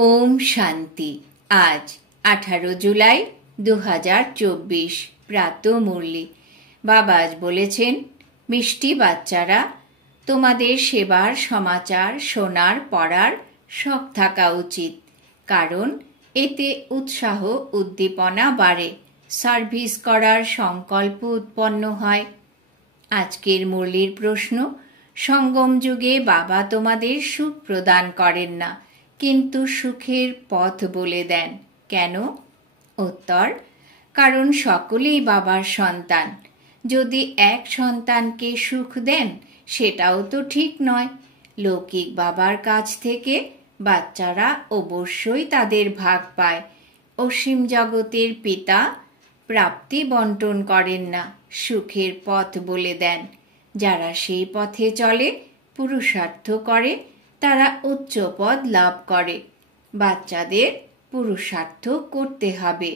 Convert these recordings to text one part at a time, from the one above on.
ओम शांति। आज 18 जुलाई 2024 প্রাতঃ মুরলি। বাবা আজ বলেছেন, মিষ্টি বাচ্চারা, তোমাদের সেবার সমাচার শোনার পড়ার শখ থাকা উচিত, কারণ এতে উৎসাহ উদ্দীপনা বাড়ে, সার্ভিস করার সংকল্প উৎপন্ন হয়। আজকের মুরলির প্রশ্ন, সঙ্গম যুগে বাবা তোমাদের সুখ প্রদান করেন না, কিন্তু সুখের পথ বলে দেন, কেন? উত্তর, কারণ সকলেই বাবার সন্তান। যদি এক সন্তানকে সুখ দেন, সেটাও তো ঠিক নয়। লৌকিক বাবার কাছ থেকে বাচ্চারা অবশ্যই তাদের ভাগ পায়। অসীম জগতের পিতা প্রাপ্তি বন্টন করেন না, সুখের পথ বলে দেন। যারা সেই পথে চলে, পুরুষার্থ করে, তারা উচ্চ পদ লাভ করে। বাচ্চাদের পুরুষার্থ করতে হবে,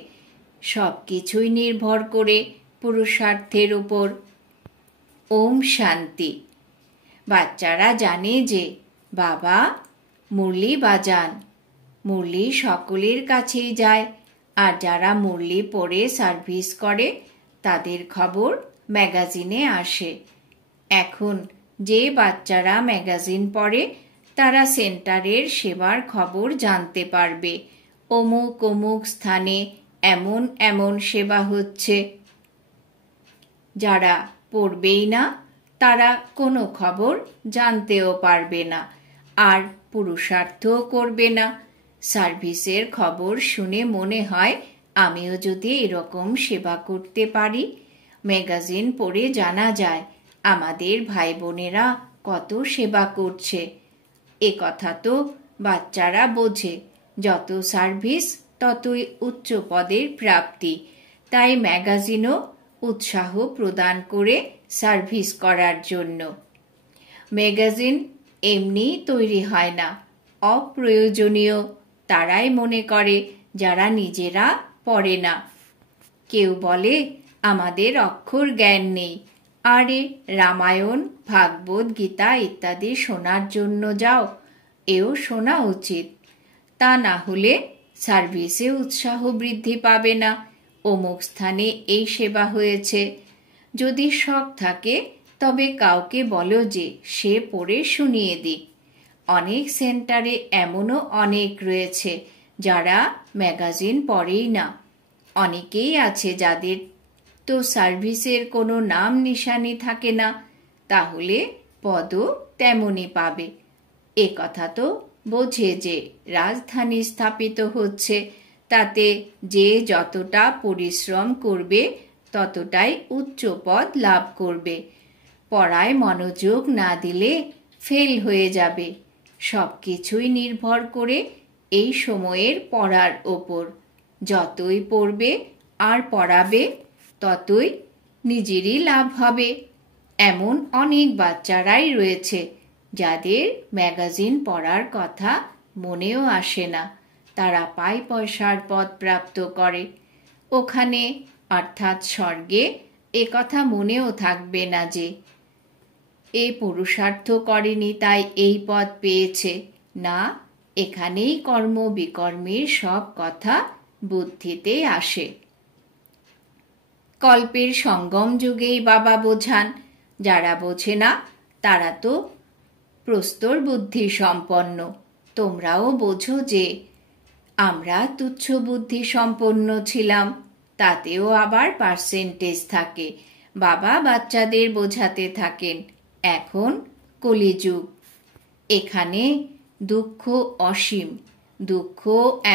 সবকিছুই নির্ভর করে পুরুষার্থের উপর। ওম শান্তি। বাচ্চারা জানে যে বাবা মুরলি বাজান, মুরলি সকলের কাছেই যায়, আর যারা মুরলি পড়ে সার্ভিস করে তাদের খবর ম্যাগাজিনে আসে। এখন যে বাচ্চারা ম্যাগাজিন পড়ে তারা সেন্টারের সেবার খবর জানতে পারবে। অমুক অমুক স্থানে এমন এমন সেবা হচ্ছে। যারা পড়বেই না তারা কোনো খবর জানতেও পারবে না, আর পুরুষার্থও করবে না। সার্ভিসের খবর শুনে মনে হয়, আমিও যদি এরকম সেবা করতে পারি। ম্যাগাজিন পড়ে জানা যায় আমাদের ভাই বোনেরা কত সেবা করছে। এ কথা তো বাচ্চারা বোঝে, যত সার্ভিস ততই উচ্চ পদের প্রাপ্তি। তাই ম্যাগাজিনও উৎসাহ প্রদান করে সার্ভিস করার জন্য। ম্যাগাজিন এমনি তৈরি হয় না, অপ্রয়োজনীয় তারাই মনে করে যারা নিজেরা পড়ে না। কেউ বলে আমাদের অক্ষর জ্ঞান নেই। আরে রামায়ণ, ভাগবত গীতা ইত্যাদি শোনার জন্য যাও, এও শোনা উচিত। তা না হলে সার্ভিসে উৎসাহ বৃদ্ধি পাবে না। অমুক স্থানে এই সেবা হয়েছে। যদি শখ থাকে তবে কাউকে বলো যে সে পড়ে শুনিয়ে দিক। অনেক সেন্টারে এমনও অনেক রয়েছে যারা ম্যাগাজিন পড়েই না। অনেকেই আছে যাদের তো সার্ভিসের কোনো নাম নিশানি থাকে না, তাহলে পদও তেমনই পাবে। এ কথা তো বোঝে যে রাজধানী স্থাপিত হচ্ছে, তাতে যে যতটা পরিশ্রম করবে ততটাই উচ্চ পদ লাভ করবে। পড়ায় মনোযোগ না দিলে ফেল হয়ে যাবে। সব কিছুই নির্ভর করে এই সময়ের পড়ার ওপর। যতই পড়বে আর পড়াবে ততই নিজেরই লাভ হবে। এমন অনেক বাচ্চারাই রয়েছে যাদের ম্যাগাজিন পড়ার কথা মনেও আসে না। তারা পাই পয়সার পদ প্রাপ্ত করে। ওখানে অর্থাৎ স্বর্গে এ কথা মনেও থাকবে না যে এ পুরুষার্থ করেনি তাই এই পদ পেয়েছে। না, এখানেই কর্ম বিকর্মের সব কথা বুদ্ধিতে আসে। কল্পের সঙ্গম যুগেই বাবা বোঝান। যারা বোঝে না তারা তো প্রস্তর বুদ্ধি সম্পন্ন। তোমরাও বোঝো যে আমরা তুচ্ছ বুদ্ধি সম্পন্ন ছিলাম, তাতেও আবার পার্সেন্টেজ থাকে। বাবা বাচ্চাদের বোঝাতে থাকেন, এখন কলিযুগ, এখানে দুঃখ অসীম। দুঃখ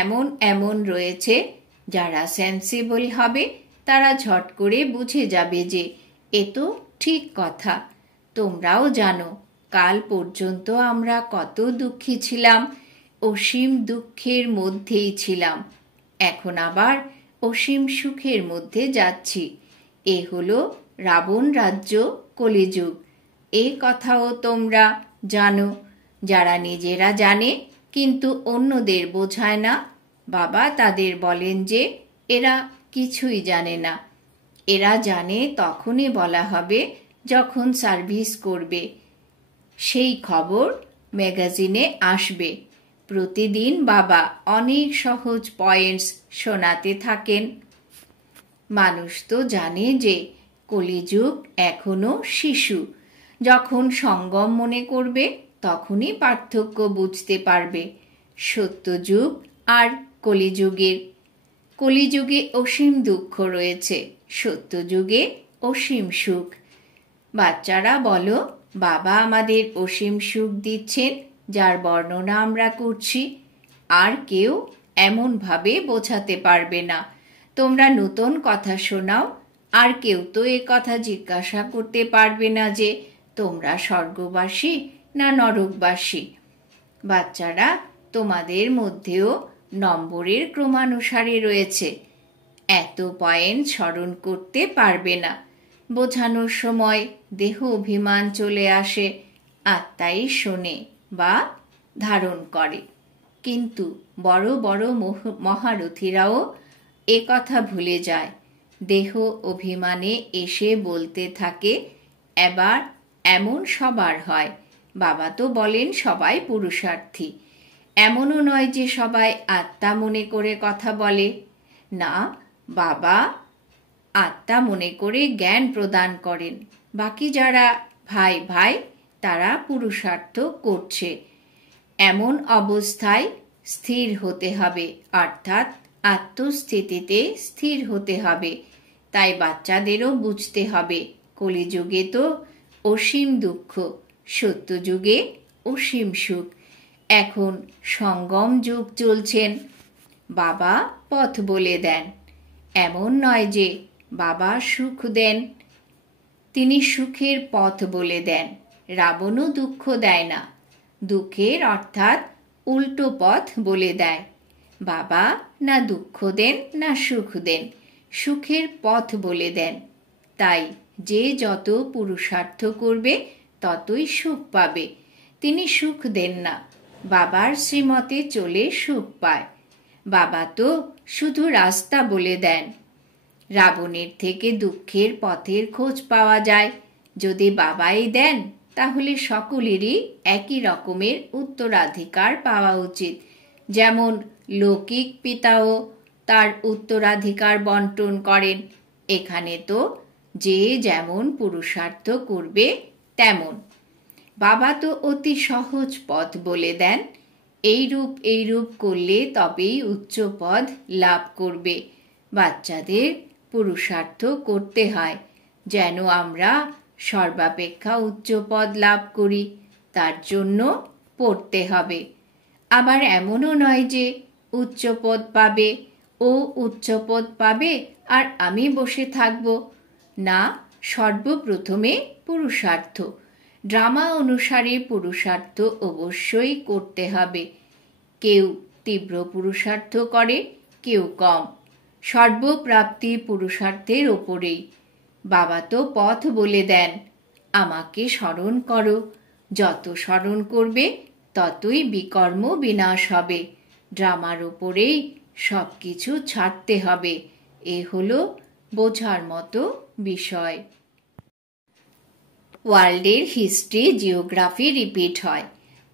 এমন এমন রয়েছে, যারা সেন্সিবল হবে তারা ঝট করে বুঝে যাবে যে এ তো ঠিক কথা। তোমরাও জানো কাল পর্যন্ত আমরা কত দুঃখী ছিলাম, অসীম দুঃখের মধ্যেই ছিলাম। এখন আবার অসীম সুখের মধ্যে যাচ্ছি। এ হলো রাবণ রাজ্য, কলিযুগ। এ কথাও তোমরা জানো। যারা নিজেরা জানে কিন্তু অন্যদের বোঝায় না, বাবা তাদের বলেন যে এরা কিছুই জানে না। এরা জানে তখনই বলা হবে যখন সার্ভিস করবে। সেই খবর ম্যাগাজিনে আসবে। প্রতিদিন বাবা অনেক সহজ পয়েন্টস শোনাতে থাকেন। মানুষ তো জানে যে কলিযুগ এখনো শিশু। যখন সঙ্গম মনে করবে তখনই পার্থক্য বুঝতে পারবে সত্যযুগ আর কলিযুগের। কলিযুগে অসীম দুঃখ রয়েছে, সত্যযুগে অসীম সুখ। বাচ্চারা বলো, বাবা আমাদের অসীম সুখ দিচ্ছেন যার বর্ণনা আমরা করছি। আর কেউ এমনভাবে বোঝাতে পারবে না। তোমরা নতুন কথা শোনাও, আর কেউ তো এ কথা জিজ্ঞাসা করতে পারবে না যে তোমরা স্বর্গবাসী না নরকবাসী। বাচ্চারা, তোমাদের মধ্যেও নম্বরের ক্রমানুসারে রয়েছে। এত পয়েন্ট স্মরণ করতে পারবে না। বোঝানোর সময় দেহ অভিমান চলে আসে, আত্মাই শোনে বা ধারণ করে। কিন্তু বড় বড় মহারথীরাও এ কথা ভুলে যায়। দেহ অভিমানে এসে বলতে থাকে, এবার এমন সবার হয়। বাবা তো বলেন সবাই পুরুষার্থী। এমনও নয় যে সবাই আত্মা মনে করে কথা বলে। না, বাবা আত্মা মনে করে জ্ঞান প্রদান করেন। বাকি যারা ভাই ভাই তারা পুরুষার্থ করছে। এমন অবস্থায় স্থির হতে হবে, অর্থাৎ আত্মস্থিতিতে স্থির হতে হবে। তাই বাচ্চাদেরও বুঝতে হবে কলিযুগে তো অসীম দুঃখ, সত্যযুগে অসীম সুখ। এখন সঙ্গম যুগ চলছেন। বাবা পথ বলে দেন। এমন নয় যে বাবা সুখ দেন, তিনি সুখের পথ বলে দেন। রাবণও দুঃখ দেয় না, দুঃখের অর্থাৎ উল্টো পথ বলে দেয়। বাবা না দুঃখ দেন না সুখ দেন, সুখের পথ বলে দেন। তাই যে যত পুরুষার্থ করবে ততই সুখ পাবে। তিনি সুখ দেন না, বাবার শ্রীমতে চলে সুখ পায়। বাবা তো শুধু রাস্তা বলে দেন। রাবণের থেকে দুঃখের পথের খোঁজ পাওয়া যায়। যদি বাবাই দেন তাহলে সকলেরই একই রকমের উত্তরাধিকার পাওয়া উচিত। যেমন লৌকিক পিতাও তার উত্তরাধিকার বন্টন করেন, এখানে তো যে যেমন পুরুষার্থ করবে তেমন। বাবা তো অতি সহজ পথ বলে দেন। এই রূপ করলে তবেই উচ্চ পদ লাভ করবে। বাচ্চাদের পুরুষার্থ করতে হয় যেন আমরা সর্বাপেক্ষা উচ্চ পদ লাভ করি। তার জন্য পড়তে হবে। আবার এমনও নয় যে উচ্চ পদ পাবে, ও উচ্চ পদ পাবে আর আমি বসে থাকব। না, সর্বপ্রথমে পুরুষার্থ। ড্রামা অনুসারে পুরুষার্থ অবশ্যই করতে হবে। কেউ তীব্র পুরুষার্থ করে, কেউ কম। সর্বপ্রাপ্তি পুরুষার্থের ওপরেই। বাবা তো পথ বলে দেন, আমাকে স্মরণ করো। যত স্মরণ করবে ততই বিকর্ম বিনাশ হবে। ড্রামার ওপরেই সব কিছু ছাড়তে হবে। এ হলো বোঝার মতো বিষয়। ওয়ার্ল্ডের হিস্ট্রি, জিওগ্রাফি রিপিট হয়।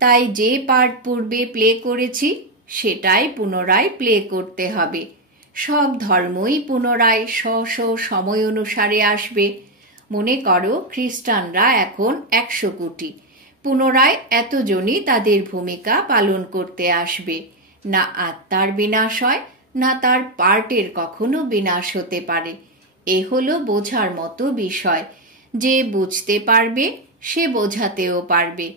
তাই যে পার্ট পূর্বে প্লে করেছি সেটাই পুনরায় প্লে করতে হবে। সব ধর্মই পুনরায় সময় অনুসারে আসবে। মনে করো খ্রিস্টানরা এখন 100 কোটি। পুনরায় এতজনই তাদের ভূমিকা পালন করতে আসবে। না আত্মার বিনাশ হয়, না তার পার্টের কখনো বিনাশ হতে পারে। এ হলো বোঝার মতো বিষয়। যে বুঝতে পারবে সে বোঝাতেও পারবে।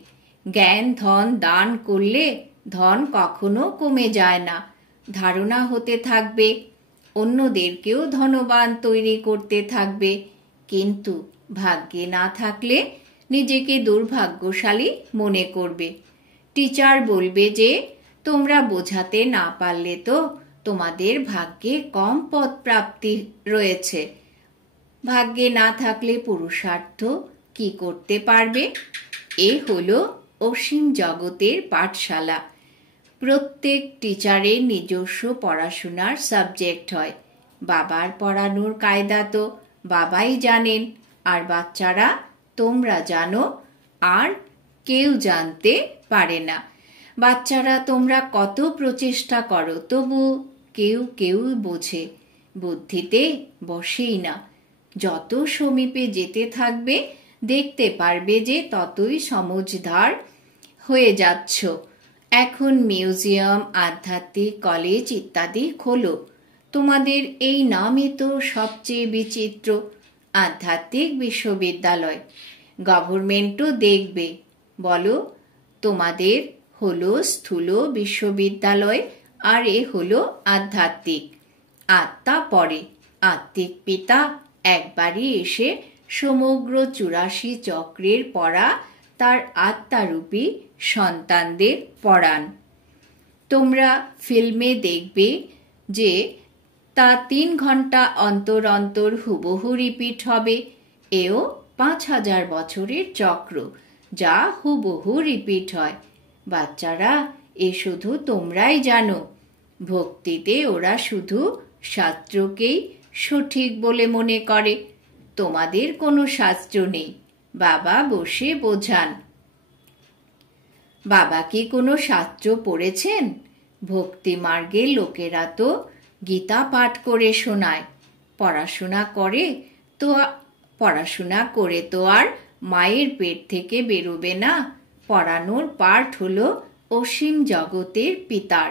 জ্ঞান ধন দান করলে ধন কখনো কমে যায় না, ধারণা হতে থাকবে। অন্যদেরকেও ধনবান তৈরি করতে থাকবে। কিন্তু ভাগ্যে না থাকলে নিজেকে দুর্ভাগ্যশালী মনে করবে। টিচার বলবে যে তোমরা বোঝাতে না পারলে তো তোমাদের ভাগ্যে কম পদ প্রাপ্তি রয়েছে। ভাগ্যে না থাকলে পুরুষার্থ কি করতে পারবে? এ হলো অসীম জগতের পাঠশালা। প্রত্যেক টিচারের নিজস্ব পড়াশোনার সাবজেক্ট হয়। বাবার পড়ানোর কায়দা তো বাবাই জানেন, আর বাচ্চারা তোমরা জানো, আর কেউ জানতে পারে না। বাচ্চারা তোমরা কত প্রচেষ্টা করো, তবু কেউ কেউ বোঝে, বুদ্ধিতে বসেই না। যত সমীপে যেতে থাকবে দেখতে পারবে যে ততই সমঝদার হয়ে যাচ্ছ। এখন মিউজিয়াম, আধ্যাত্মিক কলেজ ইত্যাদি খোলো। তোমাদের এই নামই তো সবচেয়ে বিচিত্র, আধ্যাত্মিক বিশ্ববিদ্যালয়। গভর্নমেন্টও দেখবে। বলো, তোমাদের হলো স্থূল বিশ্ববিদ্যালয় আর এ হলো আধ্যাত্মিক। আত্মা পরে, আত্মিক পিতা একবারই এসে সমগ্র 84 চক্রের পড়া তার আত্মারূপী সন্তানদের পড়ান। তোমরা ফিল্মে দেখবে যে তা 3 ঘন্টা অন্তর অন্তর হুবহু রিপিট হবে। এও 5000 বছরের চক্র, যা হুবহু রিপিট হয়। বাচ্চারা, এ শুধু তোমরাই জানো। ভক্তিতে ওরা শুধু শাস্ত্রকেই সঠিক বলে মনে করে। তোমাদের কোনো শাস্ত্র নেই, বাবা বসে বোঝান। বাবা কি কোনো শাস্ত্র পড়েছেন? ভক্তি মার্গের লোকেরা তো গীতা পাঠ করে শোনায়। পড়াশোনা করে তো আর মায়ের পেট থেকে বেরোবে না। পড়ানোর পাঠ হলো অসীম জগতের পিতার।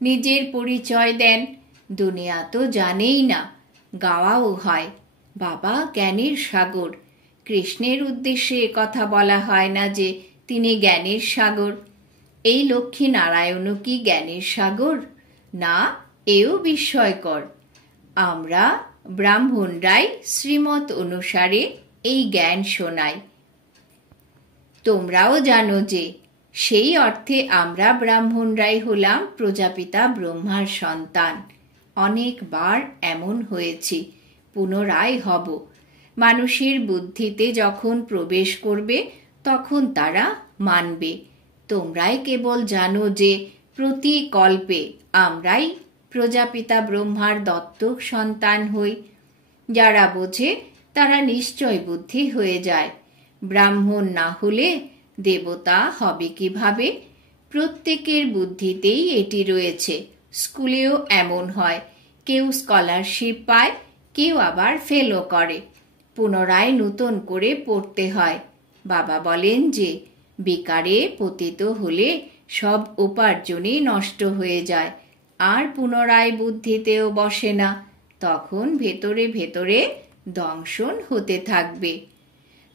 নিজের পরিচয় দেন। দুনিয়া তো জানেই না, গাওয়াও হয়, বাবা জ্ঞানের সাগর। কৃষ্ণের উদ্দেশ্যে কথা বলা হয় না যে তিনি জ্ঞানের সাগর। এই লক্ষ্মী নারায়ণও কি জ্ঞানের সাগর? না, এও বিস্ময়কর। আমরা ব্রাহ্মণরাই শ্রীমত অনুসারে এই জ্ঞান শোনাই। তোমরাও জানো যে সেই অর্থে আমরা ব্রাহ্মণরাই হলাম প্রজাপিতা ব্রহ্মার সন্তান। অনেকবার এমন হয়েছি, পুনরায় হব। মানুষের বুদ্ধিতে যখন প্রবেশ করবে তখন তারা মানবে। তোমরাই কেবল জানো যে প্রতি কল্পে আমরাই প্রজাপিতা ব্রহ্মার দত্তক সন্তান হই। যারা বোঝে তারা নিশ্চয় বুদ্ধি হয়ে যায়। ব্রাহ্মণ না হলে দেবতা হবে কিভাবে? প্রত্যেকের বুদ্ধিতেই এটি রয়েছে। স্কুলেও এমন হয়, কেউ স্কলারশিপ পায়, কেউ আবার ফেলও করে। পুনরায় নতুন করে পড়তে হয়। বাবা বলেন যে বিকারে পতিত হলে সব উপার্জনই নষ্ট হয়ে যায়, আর পুনরায় বুদ্ধিতেও বসে না। তখন ভেতরে ভেতরে দংশন হতে থাকবে।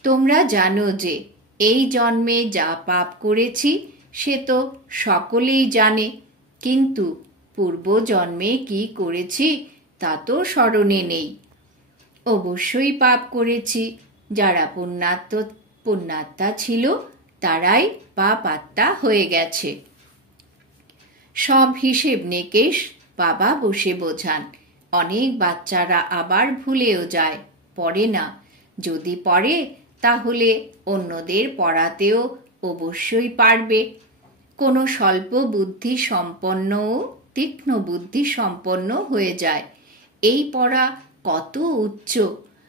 তোমরা জানো যে এই জন্মে যা পাপ করেছি সে তো সকলেই জানে, কিন্তু পূর্ব জন্মে কি করেছি তা তো স্মরণে নেই। অবশ্যই পাপ করেছি। যারা পুণ্যাত্মা ছিল তারাই পাপ আত্মা হয়ে গেছে। সব হিসেব নিকেশ বাবা বসে বোঝান। অনেক বাচ্চারা আবার ভুলেও যায়, পড়ে না। যদি পড়ে তাহলে অন্যদের পড়াতেও অবশ্যই পারবে। কোনো স্বল্প বুদ্ধি সম্পন্নও তীক্ষ্ণ বুদ্ধি সম্পন্ন হয়ে যায়। এই পড়া কত উচ্চ!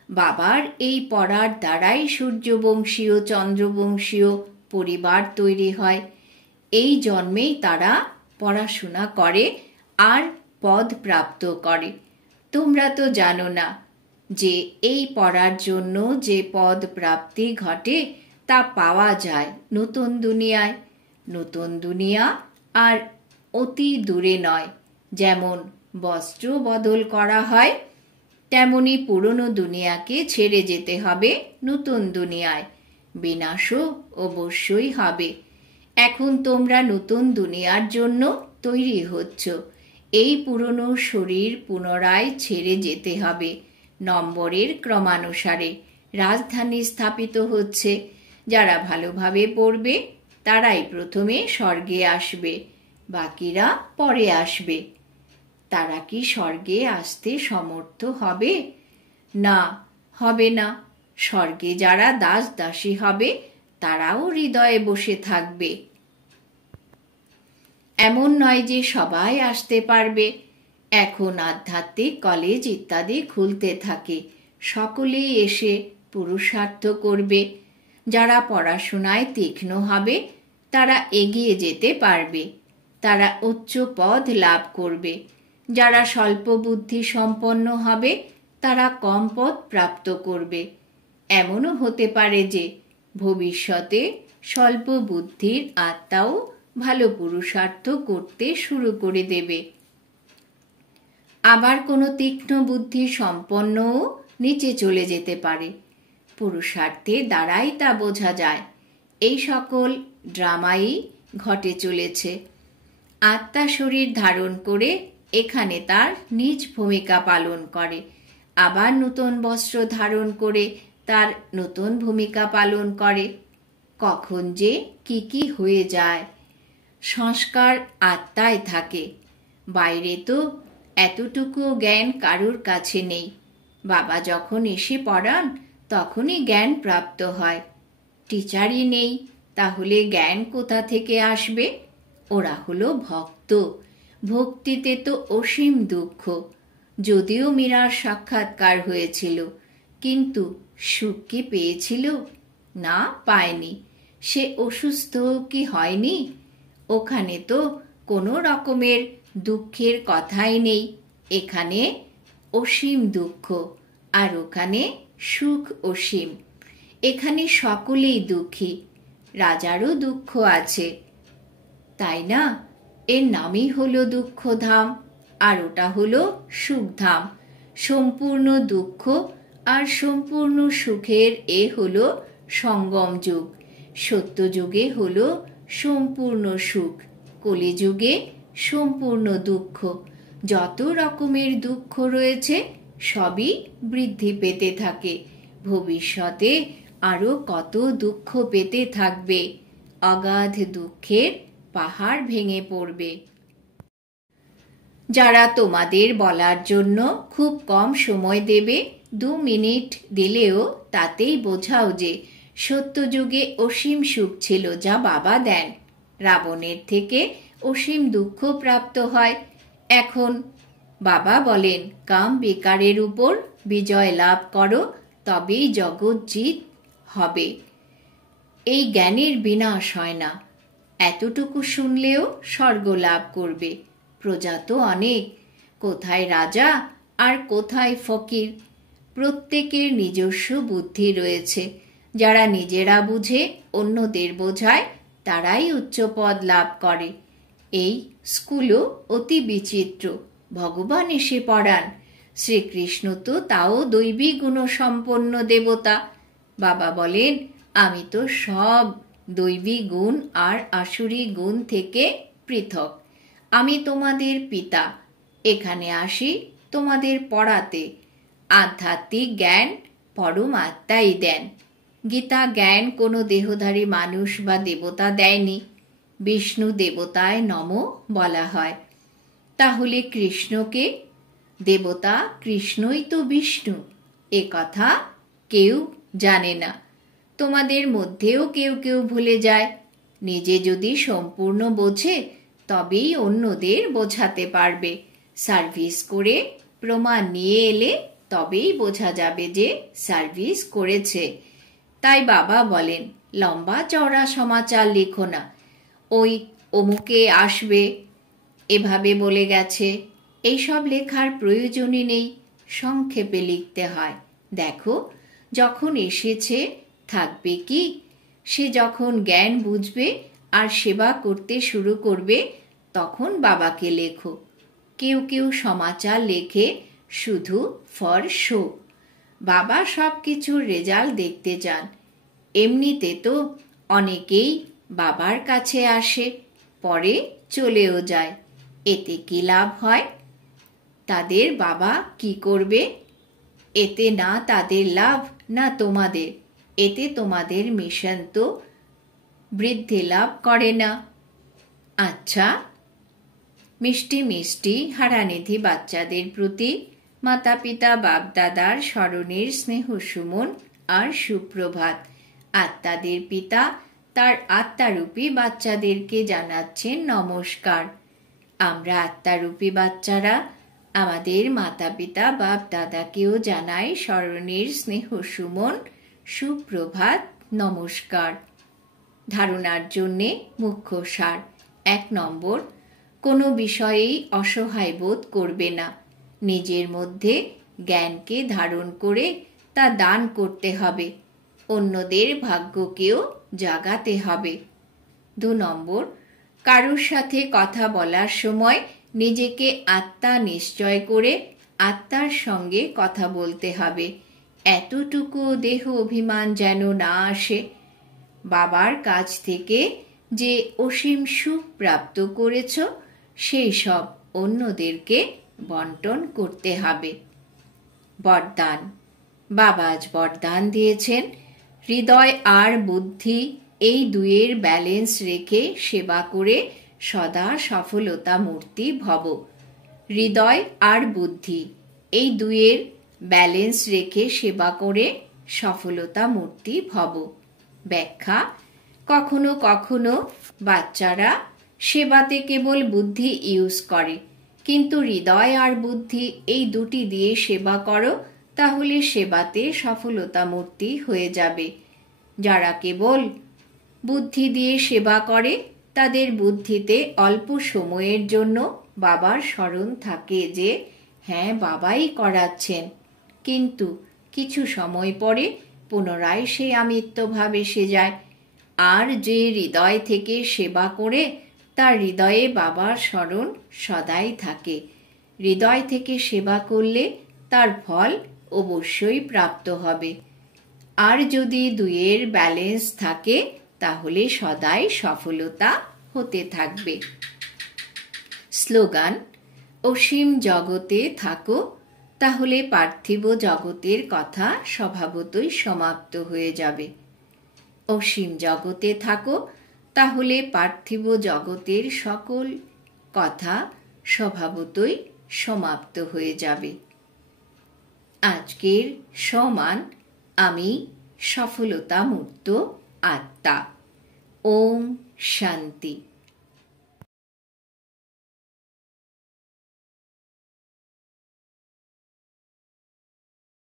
বাবার এই পড়ার দ্বারাই সূর্যবংশীয় চন্দ্রবংশীয় পরিবার তৈরি হয়। এই জন্মেই তারা পড়াশোনা করে আর পদ প্রাপ্ত করে। তোমরা তো জানো না যে এই পড়ার জন্য যে পদ প্রাপ্তি ঘটে তা পাওয়া যায় নতুন দুনিয়ায়। নতুন দুনিয়া আর অতি দূরে নয়। যেমন বস্ত্র বদল করা হয়, তেমনি পুরনো দুনিয়াকে ছেড়ে যেতে হবে নতুন দুনিয়ায়। বিনাশও অবশ্যই হবে। এখন তোমরা নতুন দুনিয়ার জন্য তৈরি হচ্ছ। এই পুরনো শরীর পুনরায় ছেড়ে যেতে হবে। নম্বরের ক্রমানুসারে রাজধানী স্থাপিত হচ্ছে। যারা ভালোভাবে পড়বে তারাই প্রথমে স্বর্গে আসবে, বাকিরা পরে আসবে। তারা কি স্বর্গে আসতে সমর্থ হবে? না, হবে না। স্বর্গে যারা দাস দাসী হবে তারাও হৃদয়ে বসে থাকবে। এমন নয় যে সবাই আসতে পারবে। এখন আধ্যাত্মিক কলেজ ইত্যাদি খুলতে থাকে। সকলেই এসে পুরুষার্থ করবে। যারা পড়াশোনায় তীক্ষ্ণ হবে তারা এগিয়ে যেতে পারবে, তারা উচ্চ পদ লাভ করবে। যারা স্বল্প বুদ্ধি সম্পন্ন হবে তারা কম পদ প্রাপ্ত করবে। এমনও হতে পারে যে ভবিষ্যতে স্বল্প বুদ্ধির আত্মাও ভালো পুরুষার্থ করতে শুরু করে দেবে। আবার কোনো তীক্ষ্ণ বুদ্ধি সম্পন্নও নিচে চলে যেতে পারে। পুরুষার্থের দ্বারাই তা বোঝা যায়। এই সকল ড্রামাই ঘটে চলেছে। আত্মা শরীর ধারণ করে এখানে তার নিজ ভূমিকা পালন করে, আবার নতুন বস্ত্র ধারণ করে তার নতুন ভূমিকা পালন করে। কখন যে কি হয়ে যায়, সংস্কার আত্মায় থাকে। বাইরে তো এতটুকু জ্ঞান কারুর কাছে নেই। বাবা যখন এসে পড়ান তখনই জ্ঞান প্রাপ্ত হয়। টিচারই নেই, তাহলে জ্ঞান কোথা থেকে আসবে? ওরা হলো ভক্ত। ভক্তিতে তো অসীম দুঃখ। যদিও মীরার সাক্ষাৎকার হয়েছিল, কিন্তু সুখ কি পেয়েছিল? না, পায়নি। সে অসুস্থ কি হয়নি? ওখানে তো কোনো রকমের দুঃখের কথাই নেই। এখানে অসীম দুঃখ, আর ওখানে সুখ অসীম। এখানে সকলেই দুঃখী, রাজারও দুঃখ আছে, তাই না? এর নামই হলো দুঃখধাম, আর ওটা হলো সুখধাম। সম্পূর্ণ দুঃখ আর সম্পূর্ণ সুখের এ হলো সঙ্গম যুগ। সত্যযুগে হলো সম্পূর্ণ সুখ, কলিযুগে সম্পূর্ণ দুঃখ। যত রকমের দুঃখ রয়েছে সবই বৃদ্ধি পেতে থাকে। ভবিষ্যতে আরো কত দুঃখ পেতে থাকবে। অগাধ দুঃখের পাহাড় ভেঙে পড়বে। যারা তোমাদের বলার জন্য খুব কম সময় দেবে, 2 মিনিট দিলেও তাতেই বোঝাও যে সত্যযুগে অসীম সুখ ছিল যা বাবা দেন। রাবণের থেকে অসীম দুঃখ প্রাপ্ত হয়। এখন বাবা বলেন কাম বিকারের উপর বিজয় লাভ করো, তবেই জগৎ জিত হবে। এই জ্ঞানের বিনাশ হয় না। এতটুকু শুনলেও স্বর্গ লাভ করবে। প্রজা তো অনেক, কোথায় রাজা আর কোথায় ফকির। প্রত্যেকের নিজস্ব বুদ্ধি রয়েছে। যারা নিজেরা বুঝে অন্যদের বোঝায় তারাই উচ্চ পদ লাভ করে। এই স্কুলও অতি বিচিত্র। ভগবান এসে পড়ান। শ্রীকৃষ্ণ তো তাও দৈবী গুণসম্পন্ন দেবতা। বাবা বলেন আমি তো সব দৈবী গুণ আর আসুরি গুণ থেকে পৃথক। আমি তোমাদের পিতা, এখানে আসি তোমাদের পড়াতে। আধ্যাত্মিক জ্ঞান পরম আত্মাই দেন। গীতা জ্ঞান কোনো দেহধারী মানুষ বা দেবতা দেয়নি। বিষ্ণু দেবতায় নমঃ বলা হয়। তাহলে কৃষ্ণকে? দেবতা কৃষ্ণই তো বিষ্ণু, এ কথা কেউ জানে না। তোমাদের মধ্যেও কেউ কেউ ভুলে যায়। নিজে যদি সম্পূর্ণ বোঝে তবেই অন্যদের বোঝাতে পারবে। সার্ভিস করে প্রমাণ নিয়ে এলে তবেই বোঝা যাবে যে সার্ভিস করেছে। তাই বাবা বলেন লম্বা চওড়া সমাচার লিখো না। ওই অমুকে আসবে এভাবে বলে গেছে, এইসব লেখার প্রয়োজনই নেই। সংক্ষেপে লিখতে হয়। দেখো যখন এসেছে থাকবে কি? সে যখন জ্ঞান বুঝবে আর সেবা করতে শুরু করবে তখন বাবাকে লেখো। কেউ কেউ সমাচার লেখে শুধু ফর শো। বাবা সব কিছুর রেজাল্ট দেখতে চান। এমনিতে তো অনেকেই বাবার কাছে আসে, পরে চলেও যায়। এতে কি লাভ হয়? তাদের বাবা কি করবে? এতে না তাদের লাভ না তোমাদের। এতে তোমাদের মিশন তো বৃদ্ধি লাভ করে না। আচ্ছা, মিষ্টি মিষ্টি হারানিধি বাচ্চাদের প্রতি মাতা পিতা বাপ দাদার স্মরণের স্নেহ সুমন আর সুপ্রভাত। আত্মাদের পিতা তার আত্মারূপী বাচ্চাদেরকে জানাচ্ছেন নমস্কার। আমরা আত্মারূপী বাচ্চারা আমাদের মাতা পিতা বাপ দাদাকেও জানাই স্মরণের স্নেহ সুমন সুপ্রভাত নমস্কার। ধারণার জন্যে মুখ্য সার। 1 নম্বর, কোনো বিষয়েই অসহায় বোধ করবে না। নিজের মধ্যে জ্ঞানকে ধারণ করে তা দান করতে হবে। অন্যদের ভাগ্যকেও জাগাতে হবে। 2 নম্বর, কারোর সাথে কথা বলার সময় নিজেকে আত্মা নিশ্চয় করে আত্মার সঙ্গে কথা বলতে হবে। এতটুকু দেহ অভিমান যেন না আসে। বাবার কাছ থেকে যে অসীম সুখ প্রাপ্ত করেছ সেই সব অন্যদেরকে বন্টন করতে হবে। বরদান। বাবা আজ বরদান দিয়েছেন, হৃদয় আর বুদ্ধি এই দুয়ের ব্যালেন্স রেখে সেবা করে সদা সফলতা মূর্তি ভব। হৃদয় আর বুদ্ধি এই দুয়ের ব্যালেন্স রেখে সেবা করে সফলতা মূর্তি ভব। ব্যাখ্যা: কখনো কখনো বাচ্চারা সেবাতে কেবল বুদ্ধি ইউজ করে, কিন্তু হৃদয় আর বুদ্ধি এই দুটি দিয়ে সেবা করো, তাহলে সেবাতে সফলতা মূর্তি হয়ে যাবে। যারা কেবল বুদ্ধি দিয়ে সেবা করে তাদের বুদ্ধিতে অল্প সময়ের জন্য বাবার স্মরণ থাকে যে হ্যাঁ বাবাই করাচ্ছেন, কিন্তু কিছু সময় পরে পুনরায় সেই আমিত্বভাব এসে যায়। আর যে হৃদয় থেকে সেবা করে তার হৃদয়ে বাবার স্মরণ সদাই থাকে। হৃদয় থেকে সেবা করলে তার ফল অবশ্যই প্রাপ্ত হবে। আর যদি দুইয়ের ব্যালেন্স থাকে তাহলে সদাই সফলতা হতে থাকবে। স্লোগান: অসীম জগতে থাকো, তাহলে পার্থিব জগতের কথা স্বভাবতই সমাপ্ত হয়ে যাবে। অসীম জগতে থাকো, তাহলে পার্থিব জগতের সকল কথা স্বভাবতই সমাপ্ত হয়ে যাবে। আজকের সমান আমি সফলতা মূর্ত আত্মা। ওম শান্তি।